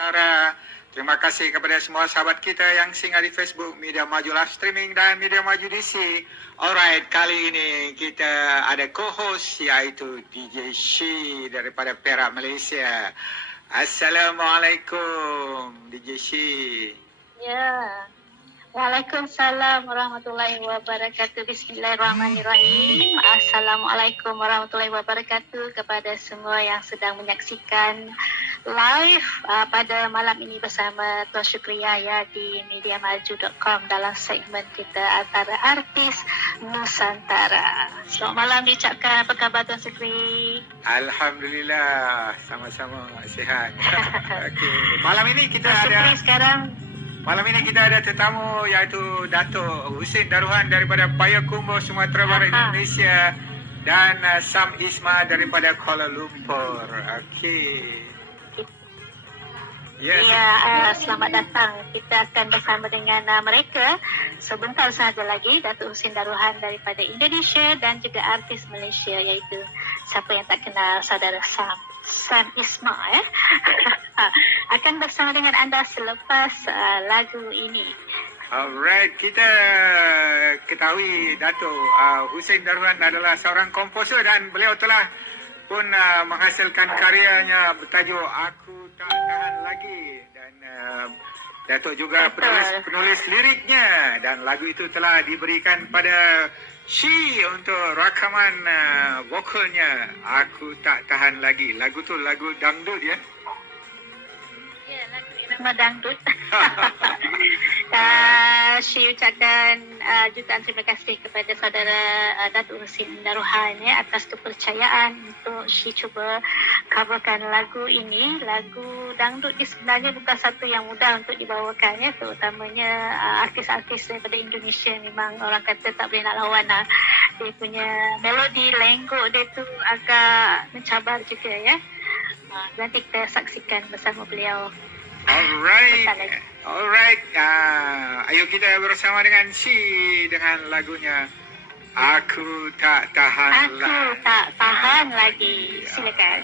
Nusantara. Terima kasih kepada semua sahabat kita yang singgah di Facebook, Media Maju Live Streaming dan Media Maju DC. Alright, kali ini kita ada co-host iaitu DJ Shi daripada Perak, Malaysia. Assalamualaikum DJ Shi. Ya. Waalaikumsalam warahmatullahi wabarakatuh. Bismillahirrahmanirrahim. Assalamualaikum warahmatullahi wabarakatuh kepada semua yang sedang menyaksikan live pada malam ini bersama Tuan Syukriya ya di mediamaju.com dalam segmen kita antara artis Nusantara. Selamat malam diucapkan. Apa khabar Tuan Syukri? Alhamdulillah, sama-sama sihat. Okay. Malam ini kita Tuan Syukri ada Malam ini kita ada tetamu iaitu Dato' Husin Daruhan daripada Payakumbuh, Sumatera Barat, Indonesia, dan Sam Isma daripada Kuala Lumpur. Okey. Yes. Ya, selamat datang. Kita akan bersama dengan mereka sebentar saja lagi. Dato' Husin Daruhan daripada Indonesia dan juga artis Malaysia iaitu siapa yang tak kenal saudara Sam Isma akan bersama dengan anda selepas lagu ini. Alright, kita ketahui Dato' Husin Daruhan adalah seorang komposer dan beliau telah pun menghasilkan karyanya bertajuk Aku Tak Tahan Lagi, dan Dato' juga penulis liriknya, dan lagu itu telah diberikan pada Shi untuk rakaman vokalnya Aku Tak Tahan Lagi. Lagu tu lagu dangdut ya? Ya, lagu irama dangdut. Shi ucapkan jutaan terima kasih kepada saudara Dato' Husin Daruhan ya, atas kepercayaan untuk Shi cuba coverkan lagu ini. Lagu dangdut ni sebenarnya bukan satu yang mudah untuk dibawakan ya, terutamanya artis-artis daripada Indonesia memang orang kata tak boleh nak lawan lah. Dia punya melodi, lenggok dia tu agak mencabar juga ya. Nanti kita saksikan bersama beliau. Alright. Ayo kita bersama dengan Shi dengan lagunya Aku Tak Tahan Lagi. Aku Tak Tahan Lagi. Silakan.